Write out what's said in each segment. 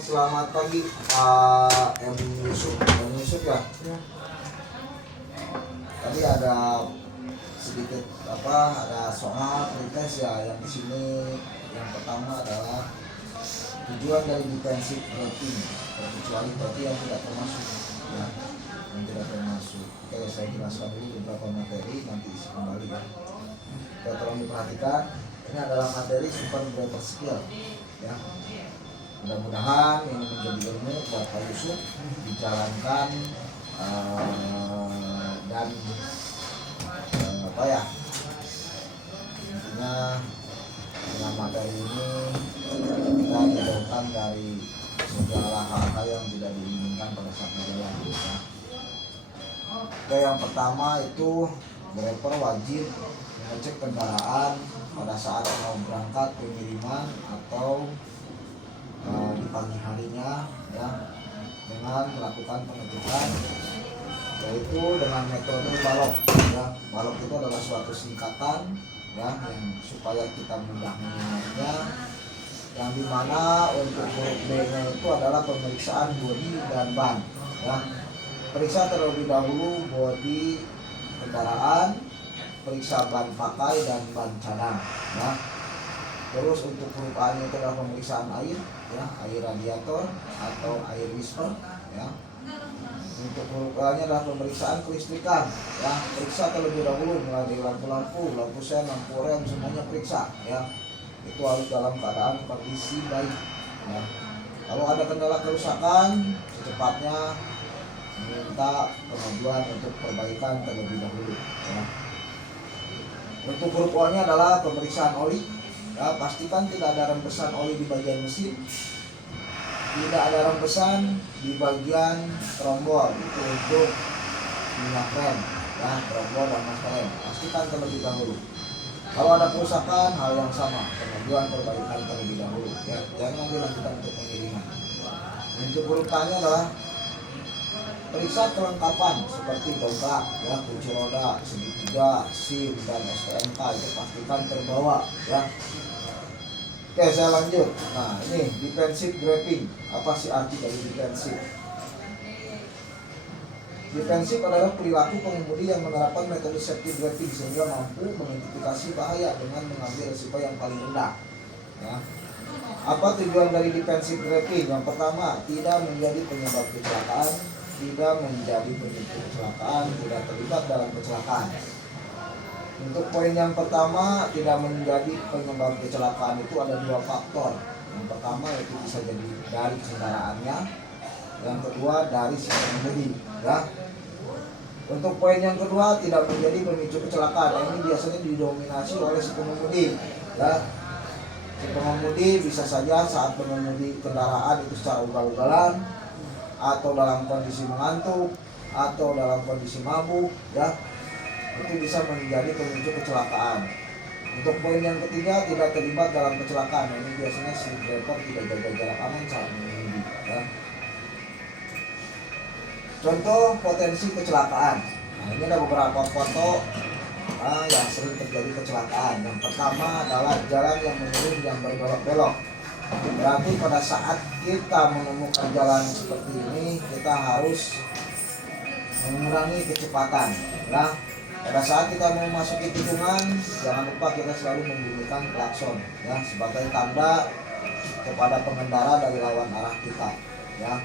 Selamat pagi Pak M. Yusuf. M. Yusuf ya. Tadi ada sedikit ada soal pretest ya yang di sini. Yang pertama adalah tujuan dari defensive rating, terkecuali berarti yang tidak termasuk ya, yang tidak termasuk. Oke, saya jelaskan dulu beberapa materi, nanti isi kembali ya. Kita tolong diperhatikan, ini adalah materi super breaker skill ya. Mudah-mudahan ini menjadi ilmu buat Pak Yusuf dijalankan dan intinya dengan materi ini kita dijauhkan dari segala hal-hal yang tidak diinginkan pada saat berjalan ya. Oke, yang pertama itu driver wajib mengecek kendaraan pada saat mau berangkat pengiriman atau di pagi harinya ya, dengan melakukan pengecekan, yaitu dengan metode balok ya. Balok itu adalah suatu singkatan ya, yang supaya kita mudah mengingatnya, yang dimana untuk huruf B-nya itu adalah pemeriksaan bodi dan ban ya. Periksa terlebih dahulu bodi kendaraan, periksa ban pakai dan ban cadangan ya. Terus untuk huruf A-nya itu adalah pemeriksaan air ya, air radiator atau air whisper ya. Untuk huruf A-nya adalah pemeriksaan kelistrikan ya. Periksa terlebih dahulu mulai dari lampu-lampu, lampu sen, lampu rem, semuanya periksa ya. Itu harus dalam keadaan kondisi baik ya. Kalau ada kendala kerusakan, secepatnya minta pengajuan untuk perbaikan terlebih dahulu ya. Untuk huruf O-nya adalah pemeriksaan oli ya. Pastikan tidak ada rembesan oli di bagian mesin, tidak ada rembesan di bagian trombol, itu untuk minyak rem ya, trombol dan master rem. Pastikan terlebih dahulu. Kalau ada kerusakan, hal yang sama, pengajuan perbaikan terlebih dahulu ya, jangan dilanjutkan untuk pengiriman. Untuk huruf K-nya adalah periksa kelengkapan seperti dongkrak ya, kunci roda, segitiga, SIM dan STNK, itu pastikan terbawa ya. Oke, saya lanjut. Nah, ini defensive driving. Apa sih arti dari defensive? Defensif adalah perilaku pengemudi yang menerapkan metode safety driving sehingga mampu mengidentifikasi bahaya dengan mengambil risiko yang paling rendah ya. Apa tujuan dari defensive driving? Yang pertama, tidak menjadi penyebab kecelakaan, tidak menjadi pemicu kecelakaan, tidak terlibat dalam kecelakaan. Untuk poin yang pertama, tidak menjadi penyebab kecelakaan itu ada dua faktor. Yang pertama yaitu bisa jadi dari kendaraannya, yang kedua dari si pengemudi ya. Untuk poin yang kedua, tidak menjadi pemicu kecelakaan. Nah, ini biasanya didominasi oleh si pengemudi ya. Si pengemudi bisa saja saat mengemudi kendaraan itu secara ugal-ugalan, atau dalam kondisi mengantuk, atau dalam kondisi mabuk ya, itu bisa menjadi pemicu kecelakaan. Untuk poin yang ketiga, tidak terlibat dalam kecelakaan. Nah, ini biasanya si driver tidak jaga jarak aman saat mengemudi ya. Contoh potensi kecelakaan. Nah, ini ada beberapa foto yang sering terjadi kecelakaan. Yang pertama adalah jalan yang menurun yang berbelok-belok. Berarti pada saat kita menemukan jalan seperti ini, kita harus mengurangi kecepatan ya. Pada saat kita mau masuki tikungan, jangan lupa kita selalu membunyikan klakson ya, sebagai tanda kepada pengendara dari lawan arah kita ya.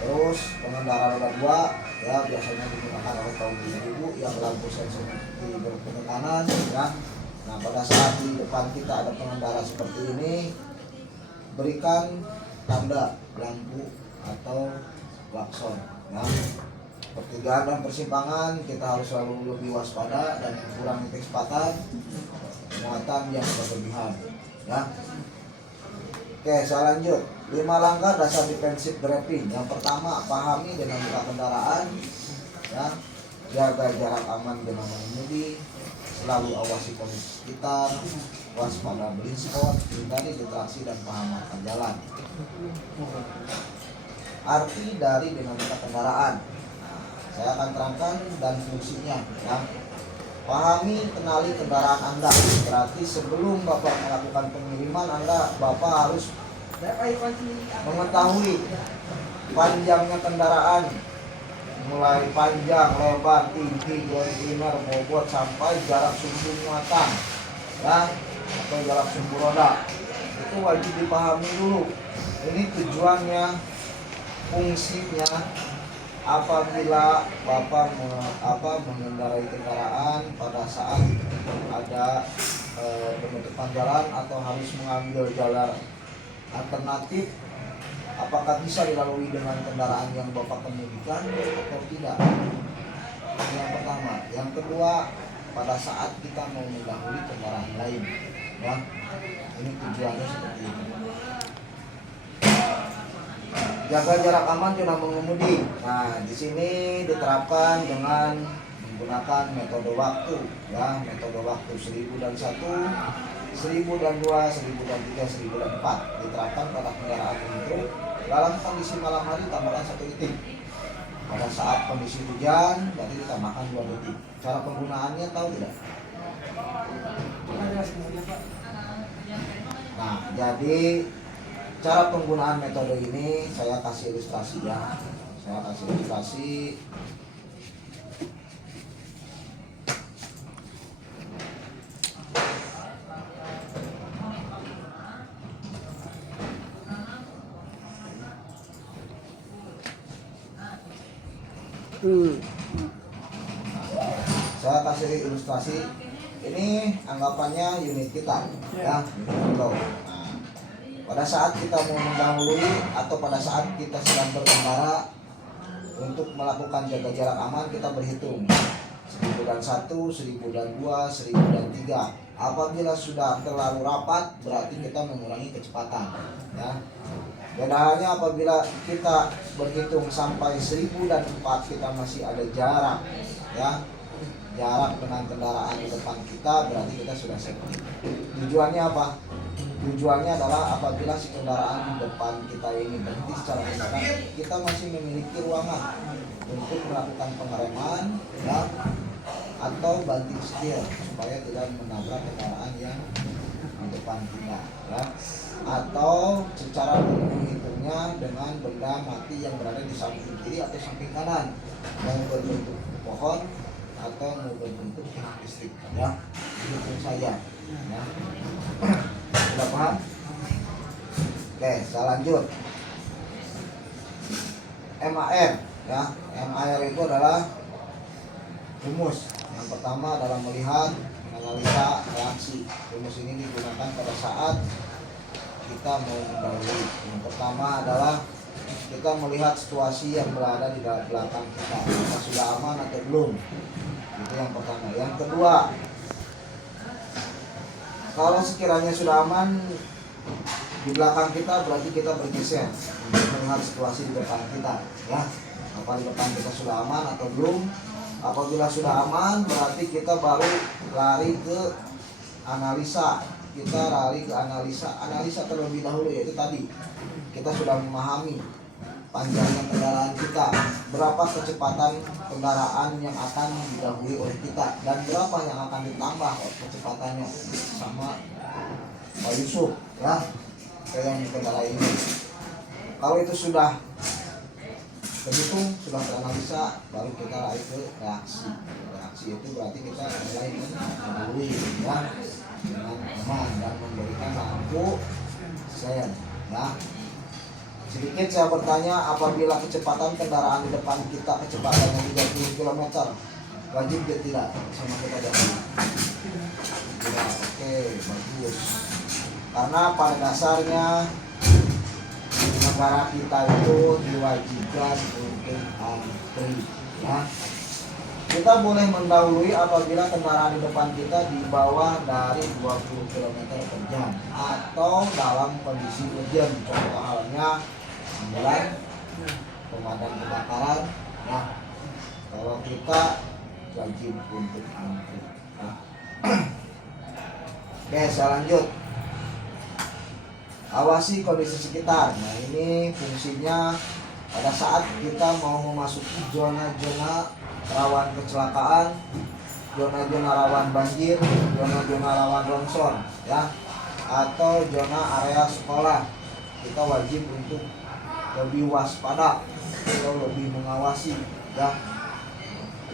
Terus pengendara roda 2 ya, biasanya digunakan oleh kaum ibu yang lampu sensitif berbelok ke kanan ya. Nah, pada saat di depan kita ada pengendara seperti ini, berikan tanda lampu atau klakson ya. Pertigaan dan persimpangan kita harus selalu lebih waspada dan mengurangi kecepatan, muatan yang berlebihan ya. Oke, saya lanjut. 5 langkah dasar defensive driving. Yang pertama, pahami dinamika kendaraan ya, jaga jarak aman dengan mengemudi, selalu awasi kondisi sekitar, waspada blind spot, hindari distraksi dan paham arah jalan. Arti dari dinamika kendaraan, saya akan terangkan dan fungsinya ya. Pahami, kenali kendaraan Anda. Berarti sebelum Bapak melakukan pengiriman, Bapak harus Mengetahui panjangnya kendaraan, mulai panjang, lebar, tinggi, kontainer, bobot sampai jarak sumbu muatan, ya, atau jarak sumbu roda, itu wajib dipahami dulu. Ini tujuannya, fungsinya apabila Bapak mengendarai kendaraan pada saat ada penutupan jalan atau harus mengambil jalan alternatif, apakah bisa dilalui dengan kendaraan yang Bapak kemudikan atau tidak. Ini yang pertama. Yang kedua, pada saat kita mau mendahului kendaraan lain, ya, ini tujuannya seperti ini. Jaga jarak aman guna mengemudi. Nah, di sini diterapkan dengan menggunakan metode waktu, ya, metode waktu 1001, 1002, 1003, 1004 diterapkan pada kendaraan truk dalam kondisi malam hari tambahkan 1 detik. Pada saat kondisi hujan berarti ditambahkan 2 detik. Cara penggunaannya tahu tidak? Nah, jadi cara penggunaan metode ini saya kasih ilustrasi, ya. Saya kasih ilustrasi. Saya kasih ilustrasi. Ini anggapannya unit kita, ya, unit kilo. Nah, pada saat kita mau mendahului atau pada saat kita sedang berkendara untuk melakukan jaga jarak aman, kita berhitung 1001, 1002, 1003. Apabila sudah terlalu rapat berarti kita mengurangi kecepatan, ya. Bedanya apabila kita berhitung sampai 1004 kita masih ada jarak, ya, jarak dengan kendaraan di depan kita, berarti kita sudah safety. Tujuannya apa? Tujuannya adalah apabila si kendaraan di depan kita ini berhenti secara mendadak, kita masih memiliki ruangan untuk melakukan pengereman, ya, atau banting setir supaya tidak menabrak kendaraan yang di depan kita, ya. Atau secara menghitungnya dengan benda mati yang berada di samping kiri atau samping kanan, mau berbentuk pohon atau mau berbentuk tiang listrik, ya, hitung saja, ya. Sudah paham? Oke, saya lanjut. MAR, ya. MAR itu adalah rumus. Yang pertama adalah melihat, menganalisa reaksi. Rumus ini digunakan pada saat kita mau mendahului. Yang pertama adalah kita melihat situasi yang berada di belakang kita, apakah sudah aman atau belum. Itu yang pertama. Yang kedua, kalau sekiranya sudah aman di belakang kita, berarti kita bergeser untuk melihat situasi di depan kita, ya. Apa di depan kita sudah aman atau belum. Apabila sudah aman berarti kita baru lari ke analisa. Kita lari ke analisa terlebih dahulu, yaitu tadi kita sudah memahami panjangnya kendaraan kita, berapa kecepatan kendaraan yang akan didahului oleh kita, dan berapa yang akan ditambah kecepatannya sama Pak Yusuf, ya, yang dikendarai ini. Kalau itu sudah terhitung, sudah teranalisa, baru kita lari ke reaksi. Reaksi itu berarti kita mulai mendahului, ya, dengan aman dan memberikan lampu sen, ya. Sedikit saya bertanya, apabila kecepatan kendaraan di depan kita kecepatannya 30 km, wajib dia tidak sama kita dahulu? Tidak. Oke, bagus. Karena pada dasarnya negara kita itu diwajibkan untuk antri, ya. Kita boleh mendahului apabila kendaraan di depan kita di bawah dari 20 km per jam atau dalam kondisi hujan, contoh halnya ambulan, pemadam kebakaran. Nah, kalau kita wajib untuk antri, ya. Oke, saya lanjut. Awasi kondisi sekitar. Nah, ini fungsinya pada saat kita mau memasuki zona-zona rawan kecelakaan, zona-zona rawan banjir, zona-zona rawan longsor, ya, atau zona area sekolah. kita wajib untuk lebih waspada atau lebih mengawasi ya.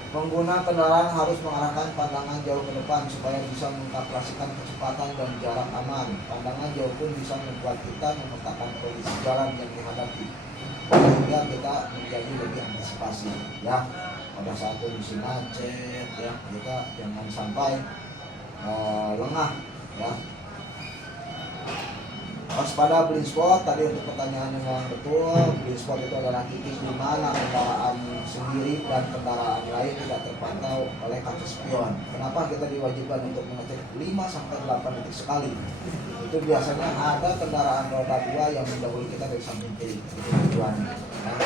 Pengguna kendaraan harus mengarahkan pandangan jauh ke depan supaya bisa mengkalkulasikan kecepatan dan jarak aman. Pandangan jauh pun bisa membuat kita memetakan kondisi jalan yang dihadapi, sehingga kita menjadi lebih antisipasi ya. Pada saat kondisi macet ya, kita jangan sampai lengah ya. Waspada blind spot, tadi untuk pertanyaan yang betul, blind spot itu adalah titik di mana kendaraan sendiri dan kendaraan lain tidak terpantau oleh kaca spion. Kenapa kita diwajibkan untuk mengecek 5-8 detik sekali? Itu biasanya ada kendaraan roda 2 yang mendahului kita dari samping kiri. Itu tujuannya. Nah,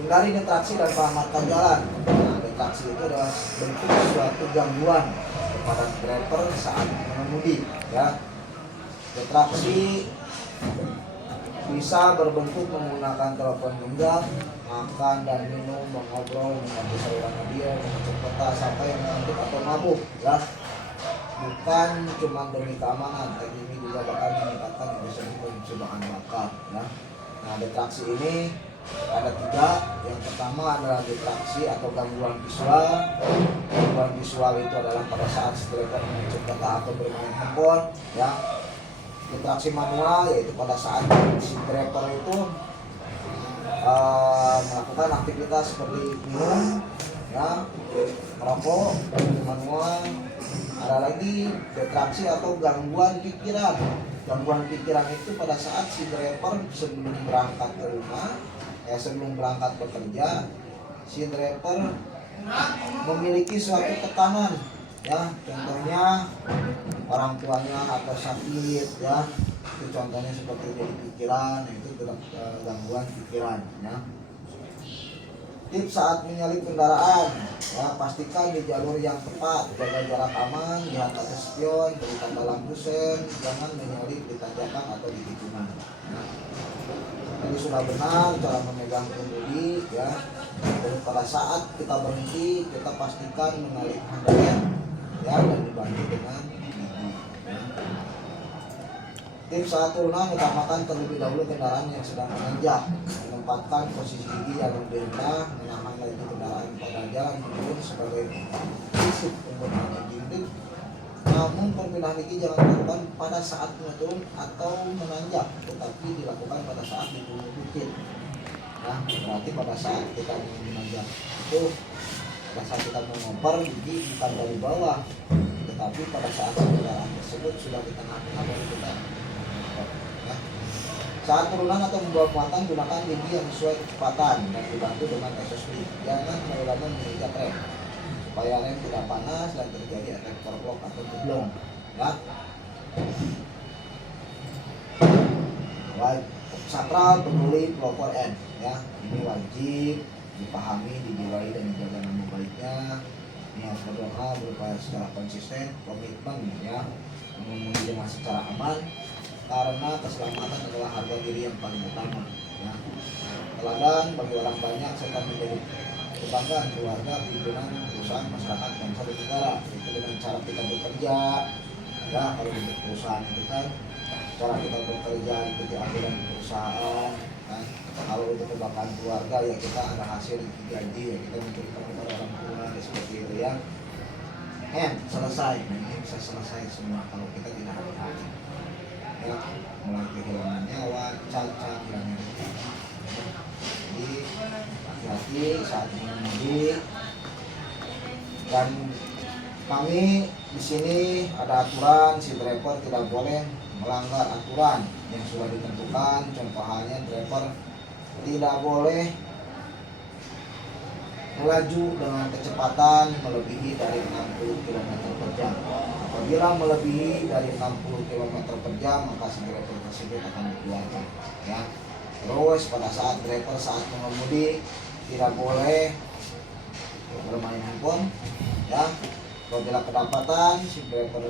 hindari detraksi dan selamatkan jalan. Nah, detraksi itu adalah bentuk suatu gangguan kepada driver saat mengemudi ya. Detraksi bisa berbentuk menggunakan telepon genggam, makan dan minum, mengobrol, mengambil saluran mobil, mengecek peta sampai mengantuk atau mabuk ya. Bukan cuma demi keamanan, tapi ini juga bakal meningkatkan efisiensi bahan bakar ya. Nah, detraksi ini ada 3. Yang pertama adalah detraksi atau gangguan visual. Gangguan visual itu adalah pada saat driver mengecek peta atau bermain handphone ya. Detraksi manual yaitu pada saat si driver itu melakukan aktivitas seperti minum ya, merokok. Manual. Ada lagi detraksi atau gangguan pikiran. Gangguan pikiran itu pada saat si driver sebelum berangkat ke rumah, sebelum berangkat bekerja, si driver memiliki suatu tekanan ya. Contohnya orang tuanya atau sakit ya. Itu contohnya seperti jadi pikiran, itu gangguan pikiran ya. Tips saat menyalip kendaraan ya, pastikan di jalur yang tepat, jaga jarak aman, lihat atas spion, beri tanda lampu sen, jangan menyalip di tanjakan atau di tikungan ya. Jadi sudah benar cara memegang kemudi ya. Dan pada saat kita berhenti, kita pastikan menarik handbrake ya, dan dibantu dengan gigi ya. Tips saat turunan, utamakan terlebih dahulu kendaraan yang sedang menanjak, menempatkan posisi gigi yang lebih rendah, menahan laju kendaraan pada jalan menurun sebagai prinsip penggunaan gigi. Namun perpindahan gigi jangan dilakukan pada saat menurun atau menanjak, tetapi dilakukan pada saat di bukit. Nah, berarti pada saat kita menanjak itu, pada saat kita mengoper gigi bukan dari bawah, tetapi pada saat kendaraan tersebut sudah di tengah-tengah baru kita. Ya. Saat turunan atau membawa muatan, gunakan gigi yang sesuai kecepatan dan dibantu dengan SSB. Jangan terlalu menginjak rem supaya rem tidak panas dan terjadi efek terblok atau geblong ya. Sakral, peduli, pelopor N ya. Ini wajib dipahami, dijiwai dan dijaga nama baiknya. Niat berdoa berupaya secara konsisten, komitmen ya, mengemudi dengan secara aman, karena keselamatan adalah harga diri yang paling utama ya. Teladan bagi orang banyak serta menjadi kebanggaan keluarga, pimpinan, perusahaan, masyarakat, bangsa dan negara. Itu dengan cara kita bekerja ya. Kalau untuk perusahaan itu kan cara kita bekerja, ikuti aturan perusahaan kan. Kalau untuk kebanggaan keluarga ya kita ada hasil gaji ya, kita memberikan kepada orang tua ya, seperti itu ya. Selesai. Nah, ini bisa selesai semua kalau kita tidak hati-hati ya, mulai kehilangan nyawa, cacat, hilangnya rezeki. Jadi hati-hati saat mengemudi. Dan kami di sini ada aturan, si driver tidak boleh melanggar aturan yang sudah ditentukan. Contoh halnya driver tidak boleh melaju dengan kecepatan melebihi dari 60 km per jam. Apabila melebihi dari 60 km per jam, maka si driver tersebut akan dikeluarkan ya. Terus pada saat driver saat mengemudi tidak boleh bermain handphone ya. Apabila kedapatan si driver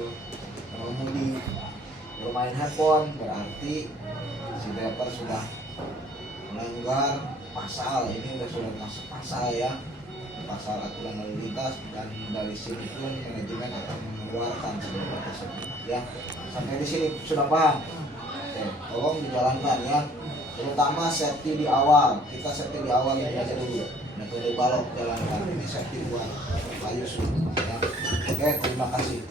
mengemudi bermain handphone, berarti si driver sudah melanggar pasal. Ini sudah masuk pasal ya, pasal aturan lalu lintas, dan dari sini pun manajemen akan dikeluarkan sebenarnya tersebut ya. Sampai di sini sudah paham? Oke, tolong dijalankan ya. Terutama safety di awal. Kita safety di awal ini aja dulu. Metode balok jalankan ini safety buat Pak Yusuf ya. Oke, terima kasih.